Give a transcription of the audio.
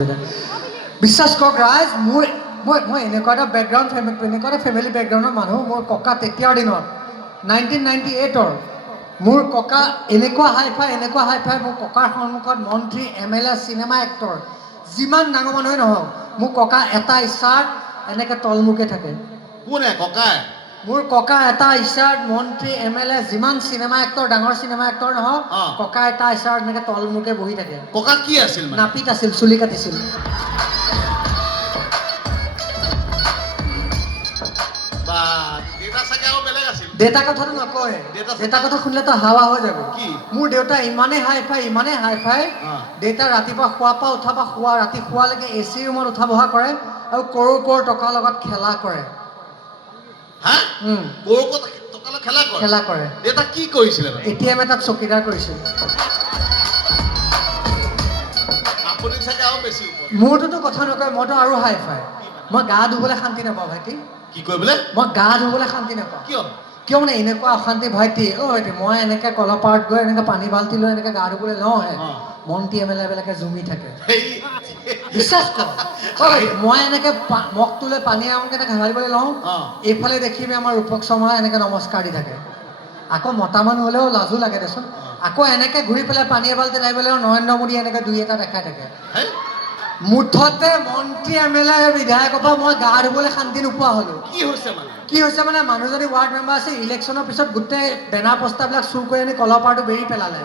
বিশ্বাস কৰক ৰাইজ, মই এনেকুৱা এটা বেকগ্ৰাউণ্ড এনেকুৱা এটা ফেমিলি বেকগ্ৰাউণ্ডৰ মানুহ। মোৰ ককা তেতিয়াৰ দিনত 1998-ৰ মোৰ ককা এনেকুৱা হাই ফাই মোৰ ককাৰ সন্মুখত মন্ত্ৰী MLA চিনেমা এক্টৰ যিমান ডাঙৰ মানুহে নহওক, মোৰ ককা এটা ইচ্ছাত এনেকৈ তলমুখে থাকে। কোনে ককাই? মোৰ ককা এটা ইচ্ছাত মন্ত্ৰী MLA যিমান চিনেমা এক্টৰ ডাঙৰ চিনেমা এক্টৰ নহওক, ককা এটা ইচ্ছাত এনেকৈ তলমুখে বহি থাকে। ককা কি আছিল? নাপিত আছিল, চুলি কাটিছিল। দেউতা কথাটো নকয়, দেউতা কথা শুনিলেতো হাৱা হৈ যাব। মোৰ দেউতা ইমানেই হাই ফাই, দেউতা ৰাতিপুৱা শোৱাৰ পৰা উঠাৰ পৰা ৰাতি শোৱালৈকে AC ৰুমত উঠা বহা কৰে আৰু কৰোৰ টকাৰ লগত খেলা কৰে। খেলা কৰে। দেউতা কি কৰিছিলে? ATM এটাত চকীদাৰ কৰিছিল। মোৰটোতো কথা নকয়, মইতো আৰু হাই ফাই। মই গা ধুবলৈ শান্তি নাপাওঁ ভাইটি। কি কৰিবলৈ? মই গা ধুবলৈ শান্তি নাপাওঁ। কিয় মানে এনেকুৱা অশান্তি ভাইটি? ভাইটি মই এনেকৈ কলপাৰত গৈ এনেকৈ পানী বাল্টি লৈ এনেকৈ গা ধুবলৈ লওঁহে, মন্ত্ৰী MLA বিলাকে জুমি থাকে। বিশ্বাস কৰ, মই এনেকৈ মগটো লৈ পানী আহোঁকৈ এনেকৈ ঘালিবলৈ লওঁ, এইফালে দেখিবি আমাৰ ৰূপক শৰ্মা এনেকৈ নমস্কাৰ দি থাকে। আকৌ মতা মানুহ হ'লেও লাজো লাগে দেচোন। আকৌ এনেকৈ ঘূৰি পেলাই পানী এবাল্টি নাইবলৈ নৰেন্দ্ৰ মোদী এনেকৈ দুই এটা দেখাই থাকে। মুঠতে মন্ত্ৰী MLA বিধায়কৰ পৰা মই গা ধুবলৈ শান্তি নোপোৱা হ'লো। কি হৈছে মানে মানুহজনী ৱাৰ্ড মেম্বাৰ আছে, ইলেকশ্যনৰ পিছত গোটেই বেনাৰ পষ্টাৰবিলাক চুৰ কৰি আনি কলপাৰটো বেৰি পেলালে।